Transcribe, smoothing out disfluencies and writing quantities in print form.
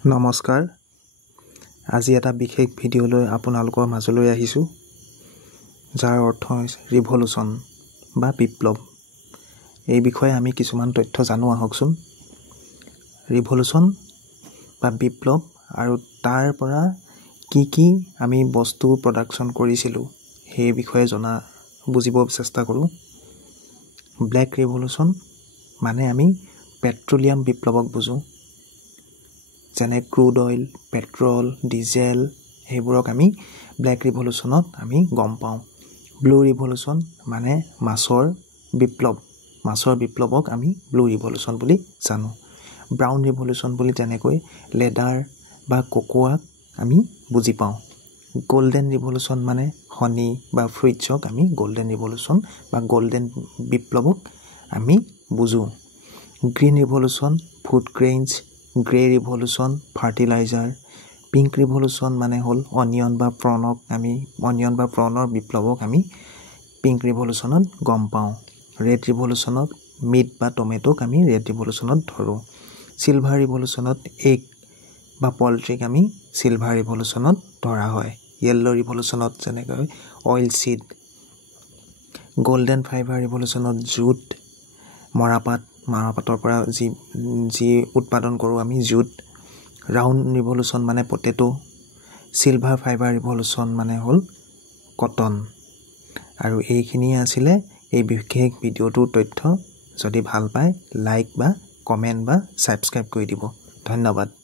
নমস্কাৰ আজি এটা বিশেষ ভিডিঅ' লৈ আপোনালোকৰ মাজলৈ আহিছোঁ যাৰ অৰ্থ হৈছে ৰিভলিউচন বা বিপ্লৱ। এই বিষয়ে আমি কিছুমান তথ্য জানো আহকচোন। ৰিভলিউচন বা বিপ্লৱ আৰু তাৰ পৰা কি আমি বস্তু প্ৰডাকশ্যন কৰিছিলোঁ সেই বিষয়ে বুজিব চেষ্টা কৰোঁ। ব্লেক ৰিভলিউচন মানে আমি পেট্ৰলিয়াম বিপ্লৱক বুজোঁ, যেনে ক্ৰুড অইল, পেট্ৰল, ডিজেল সেইবোৰক আমি ব্লেক ৰিভলিউচনত আমি গম পাওঁ। ব্লু ৰিভলিউচন মানে মাছৰ বিপ্লৱক আমি ব্লু ৰিভলিউচন বুলি জানো। ব্ৰাউন ৰিভলিউচন বুলি যেনেকৈ লেডাৰ বা কোকোৱাক আমি বুজি পাওঁ। গল্ডেন ৰিভলিউচন মানে হনি বা ফ্ৰুইটছক আমি গল্ডেন ৰিভলিউচন বা গল্ডেন বিপ্লৱক আমি বুজোঁ। Green revolution food grains, grey revolution fertiliser, pink revolution মানে হ'ল অনিয়ন বা প্ৰনৰ বিপ্লৱক আমি পিংক ৰিভলিউচনত গম পাওঁ। ৰেড ৰিভলিউচনত মিট বা টমেটোক আমি ৰেড ৰিভলিউচনত ধৰোঁ। চিলভাৰ ৰিভলিউচনত এগ বা পল্ট্ৰিক আমি চিলভাৰ ৰিভলিউচনত ধৰা হয়। য়েল্ল' ৰিভলিউচনত যেনেকৈ অইল চিড। গল্ডেন ফাইবাৰ ৰিভলিউচনত জুট, মৰাপাটৰ পৰা যি উৎপাদন কৰোঁ আমি জুট। ৰাউণ্ড ৰিভলিউচন মানে পটেটো। চিলভাৰ ফাইবাৰ ৰিভলিউচন মানে হ'ল কটন। আৰু এইখিনিয়ে আছিলে এই বিশেষ ভিডিঅ'টোৰ তথ্য। যদি ভাল পায় লাইক বা কমেণ্ট বা ছাবস্ক্ৰাইব কৰি দিব। ধন্যবাদ।